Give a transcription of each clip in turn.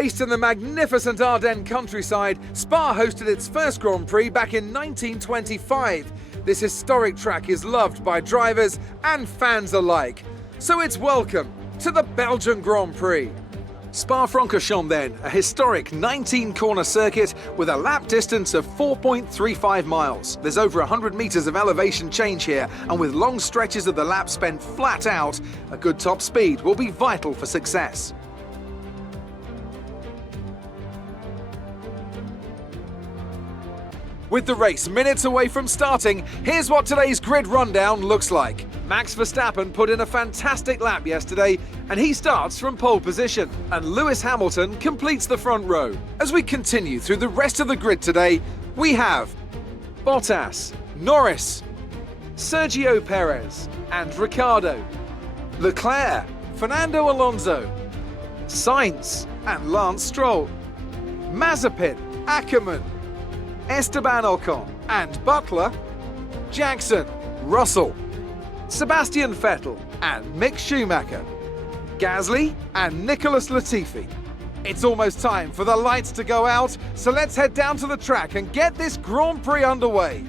Based in the magnificent Ardennes countryside, Spa hosted its first Grand Prix back in 1925. This historic track is loved by drivers and fans alike. So it's welcome to the Belgian Grand Prix. Spa-Francorchamps then, a historic 19-corner circuit with a lap distance of 4.35 miles. There's over 100 metres of elevation change here, and with long stretches of the lap spent flat out, a good top speed will be vital for success. With the race minutes away from starting, here's what today's grid rundown looks like. Max Verstappen put in a fantastic lap yesterday, and he starts from pole position, and Lewis Hamilton completes the front row. As we continue through the rest of the grid today, we have Bottas, Norris, Sergio Perez and Ricciardo, Leclerc, Fernando Alonso, Sainz and Lance Stroll, Mazepin, Ackermann, Esteban Ocon and Butler, Jackson, Russell, Sebastian Vettel and Mick Schumacher, Gasly and Nicholas Latifi. It's almost time for the lights to go out, so let's head down to the track and get this Grand Prix underway.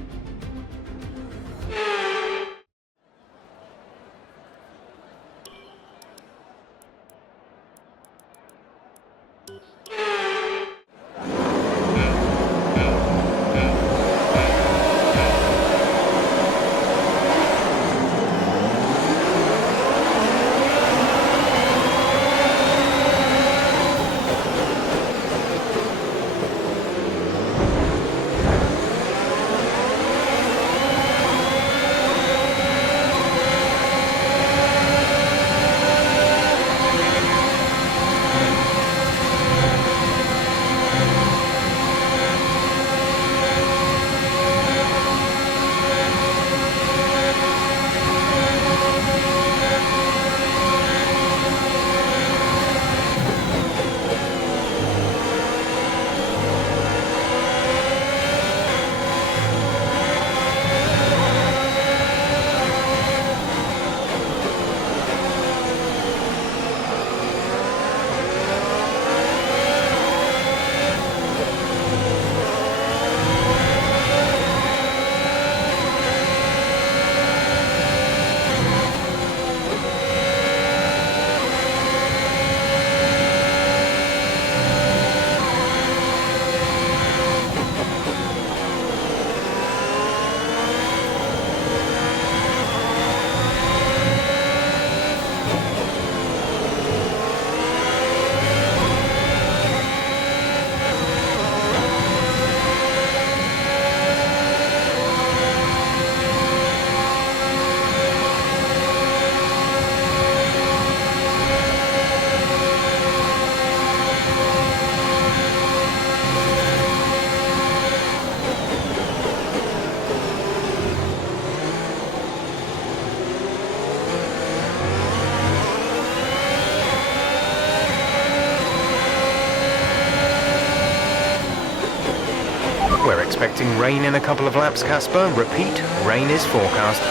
We're expecting rain in a couple of laps, Casper. Repeat, rain is forecast.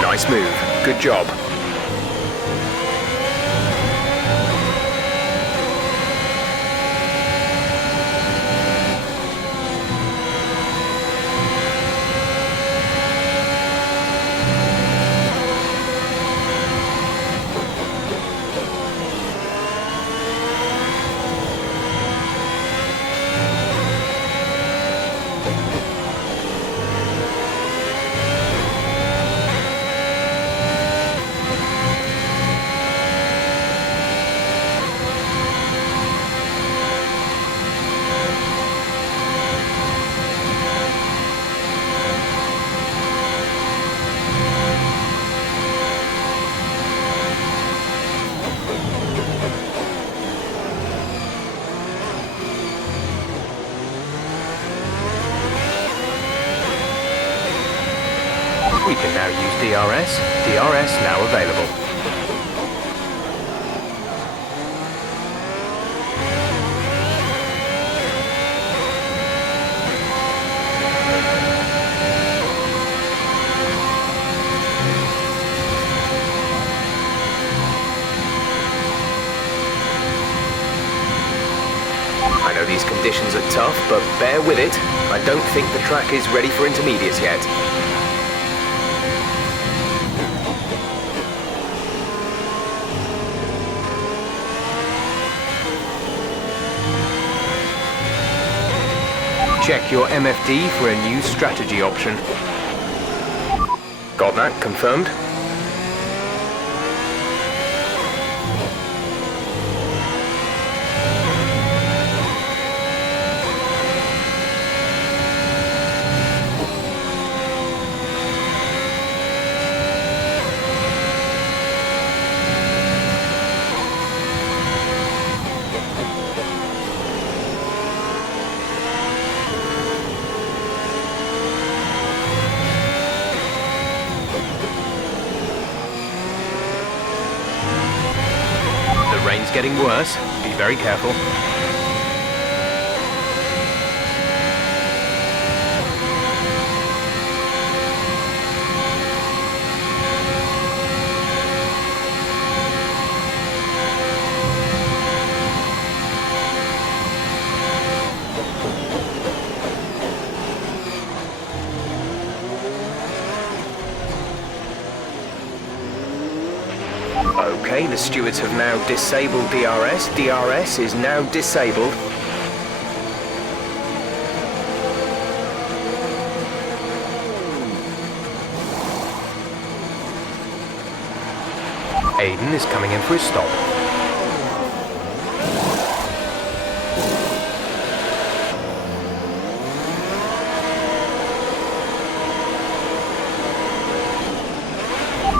Nice move. Good job. DRS, DRS now available. I know these conditions are tough, but bear with it. I don't think the track is ready for intermediates yet. Check your MFD for a new strategy option. Got that confirmed? The rain's getting worse. Be very careful. Okay, the stewards have now disabled DRS. DRS is now disabled. Aiden is coming in for his stop.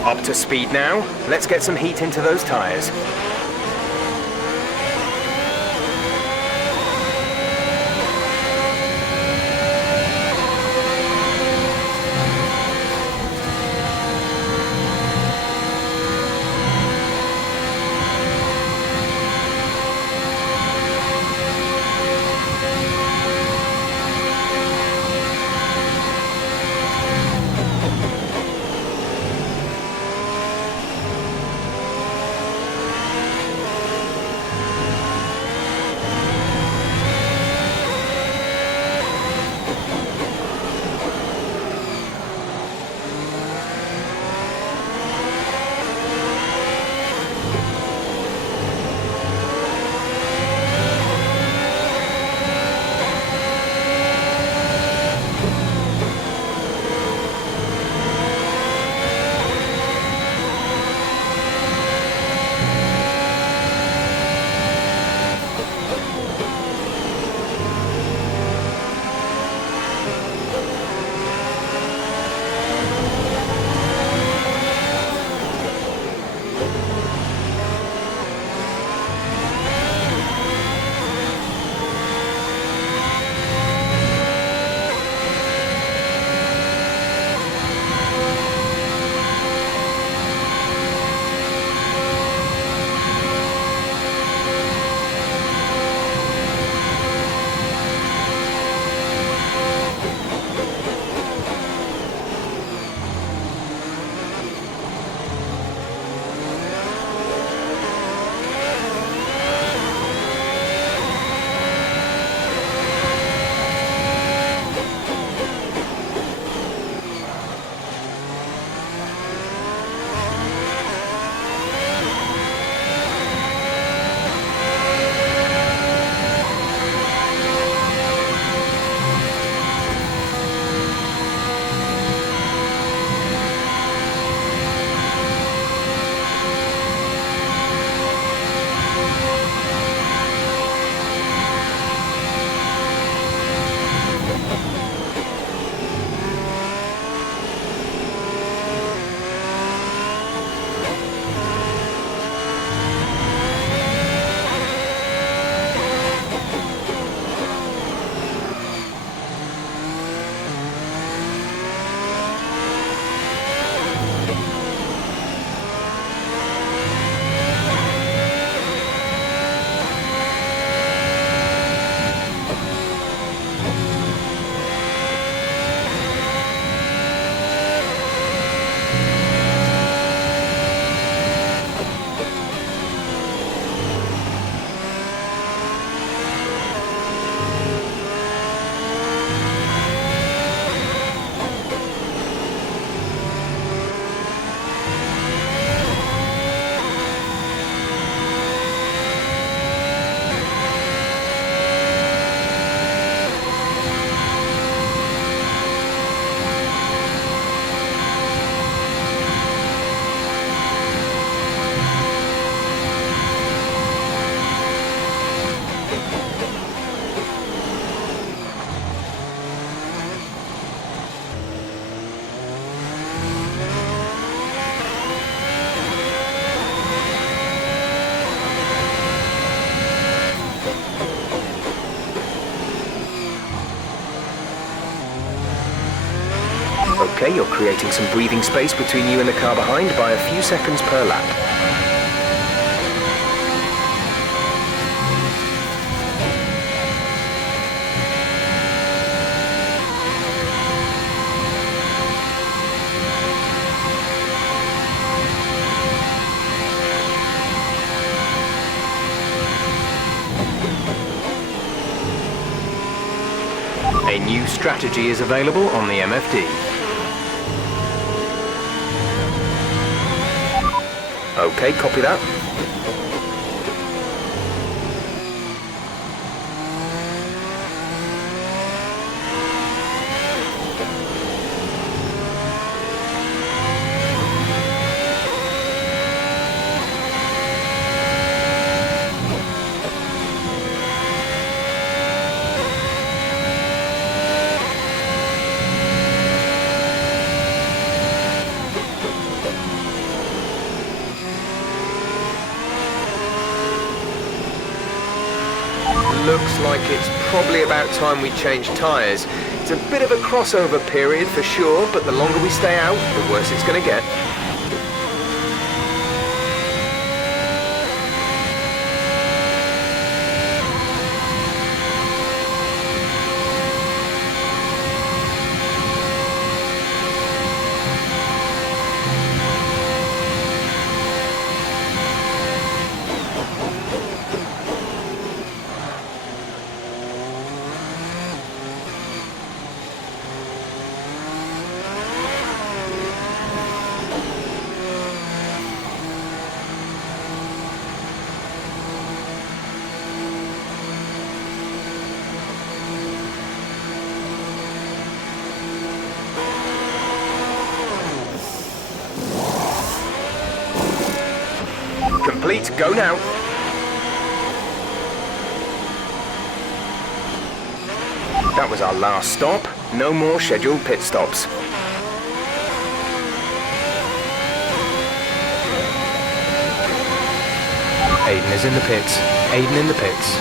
Up to speed now. Let's get some heat into those tyres. Okay, you're creating some breathing space between you and the car behind by a few seconds per lap. A new strategy is available on the MFD. Okay, copy that. Looks like it's probably about time we change tyres. It's a bit of a crossover period for sure, but the longer we stay out, the worse it's going to get. Complete, go now. That was our last stop. No more scheduled pit stops. Aiden is in the pits. Aiden in the pits.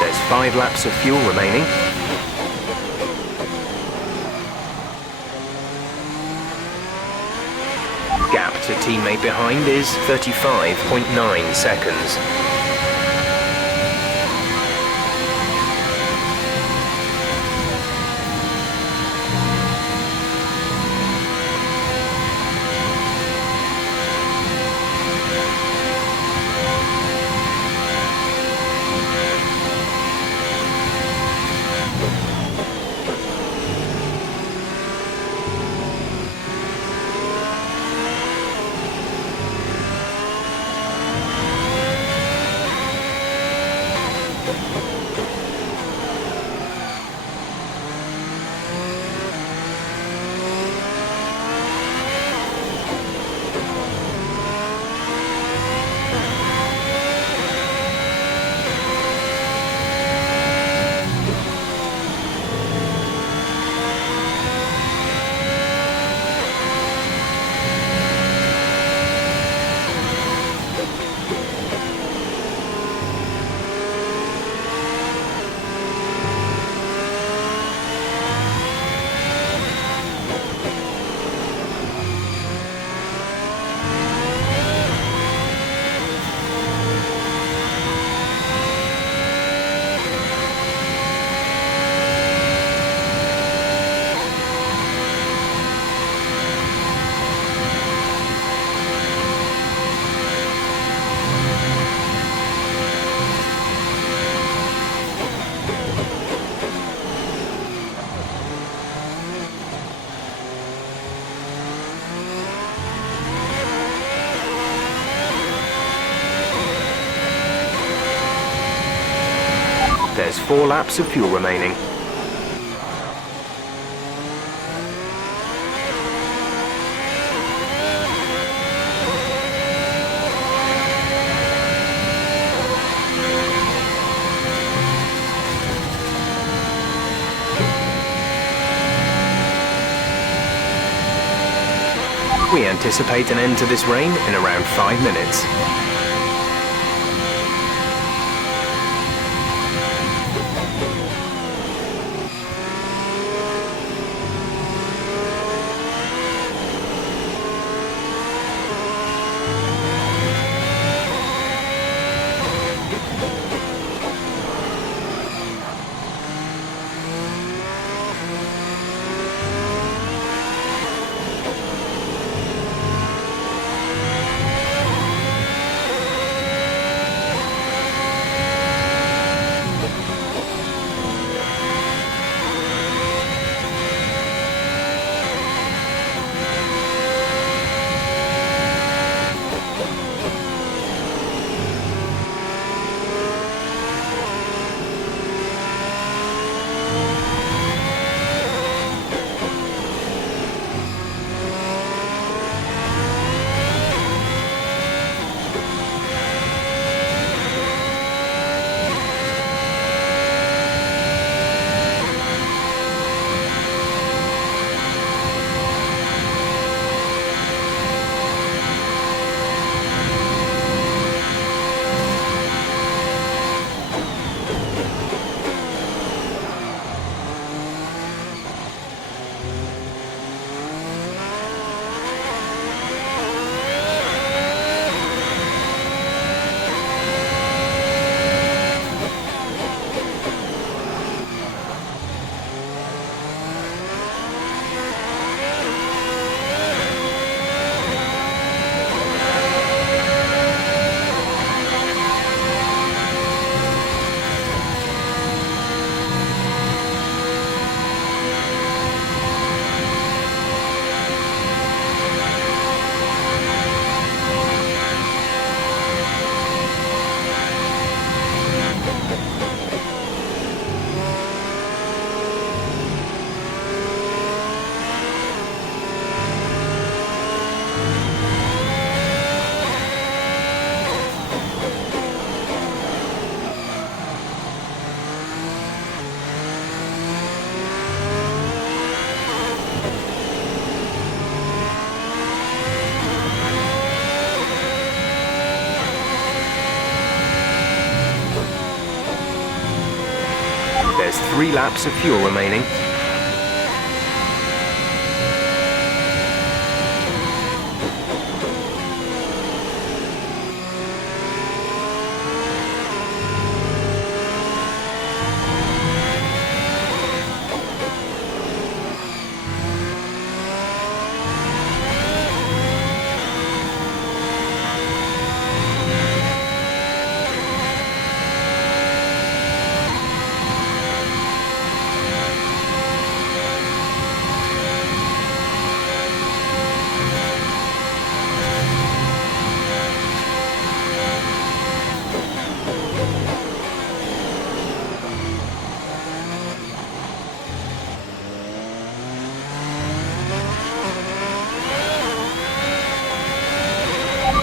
There's 5 laps of fuel remaining. Gap to teammate behind is 35.9 seconds. There's 4 laps of fuel remaining. We anticipate an end to this rain in around 5 minutes. There's 3 laps of fuel remaining.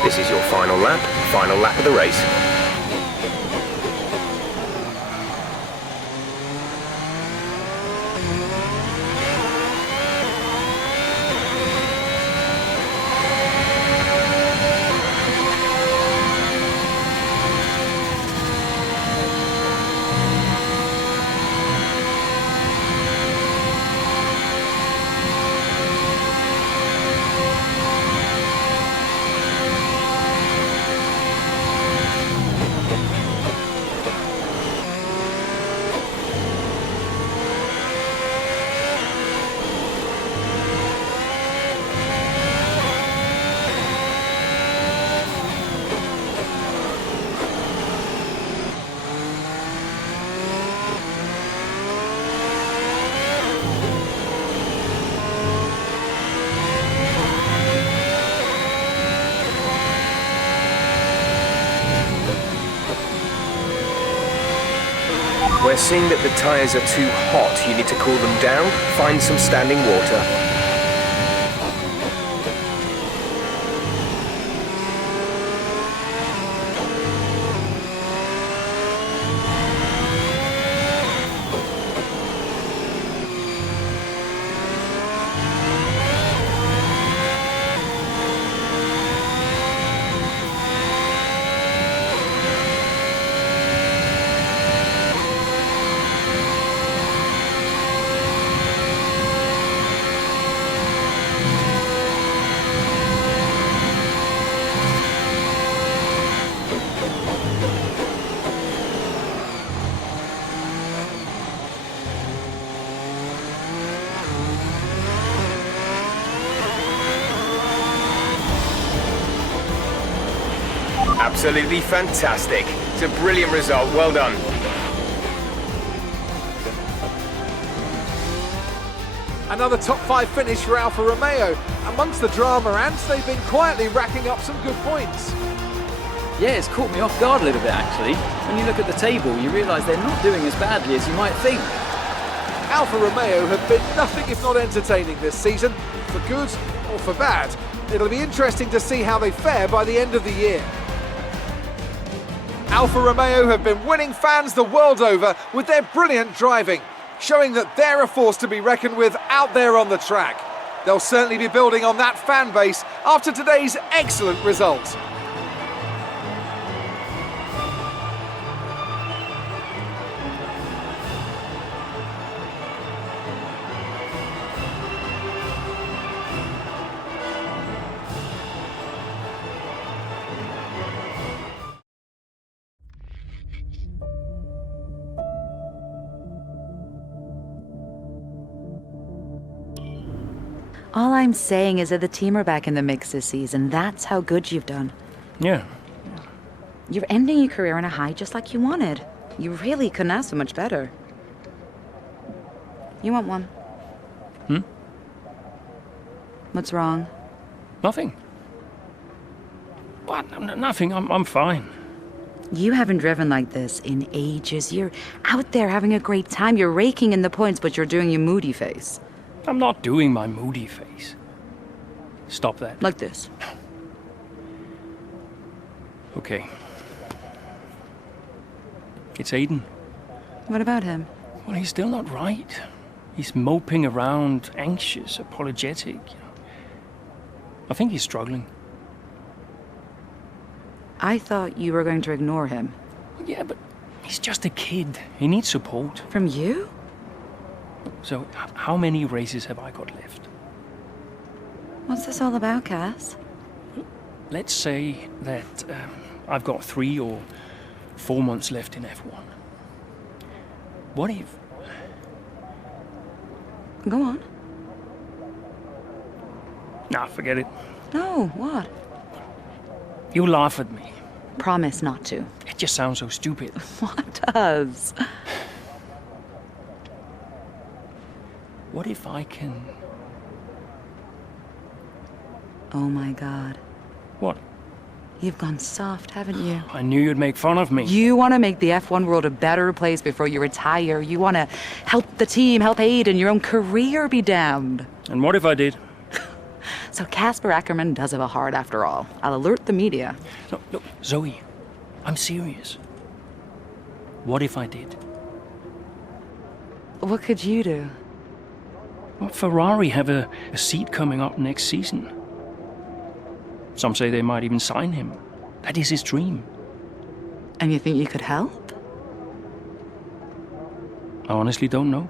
This is your final lap of the race. We're seeing that the tyres are too hot. You need to cool them down, find some standing water. Absolutely fantastic. It's a brilliant result. Well done. Another top 5 finish for Alfa Romeo. Amongst the drama, Ants, they've been quietly racking up some good points. Yeah, it's caught me off guard a little bit, actually. When you look at the table, you realise they're not doing as badly as you might think. Alfa Romeo have been nothing if not entertaining this season, for good or for bad. It'll be interesting to see how they fare by the end of the year. Alfa Romeo have been winning fans the world over with their brilliant driving, showing that they're a force to be reckoned with out there on the track. They'll certainly be building on that fan base after today's excellent result. All I'm saying is that the team are back in the mix this season. That's how good you've done. Yeah. You're ending your career on a high just like you wanted. You really couldn't ask for much better. You want one? What's wrong? Nothing. What? Nothing. I'm fine. You haven't driven like this in ages. You're out there having a great time. You're raking in the points, but you're doing your moody face. I'm not doing my moody face. Stop that. Like this. Okay. It's Aiden. What about him? Well, he's still not right. He's moping around, anxious, apologetic. I think he's struggling. I thought you were going to ignore him. Yeah, but he's just a kid. He needs support. From you? So, how many races have I got left? What's this all about, Cass? Let's say that I've got 3 or 4 months left in F1. What if... Go on. Nah, forget it. No, what? You laugh at me. Promise not to. It just sounds so stupid. What does? What if I can... Oh my God. What? You've gone soft, haven't you? I knew you'd make fun of me. You want to make the F1 world a better place before you retire. You want to help the team, help Aiden, your own career be damned. And what if I did? So Casper Ackerman does have a heart after all. I'll alert the media. No, look, Zoe, I'm serious. What if I did? What could you do? Well, Ferrari have a seat coming up next season. Some say they might even sign him. That is his dream. And you think you could help? I honestly don't know.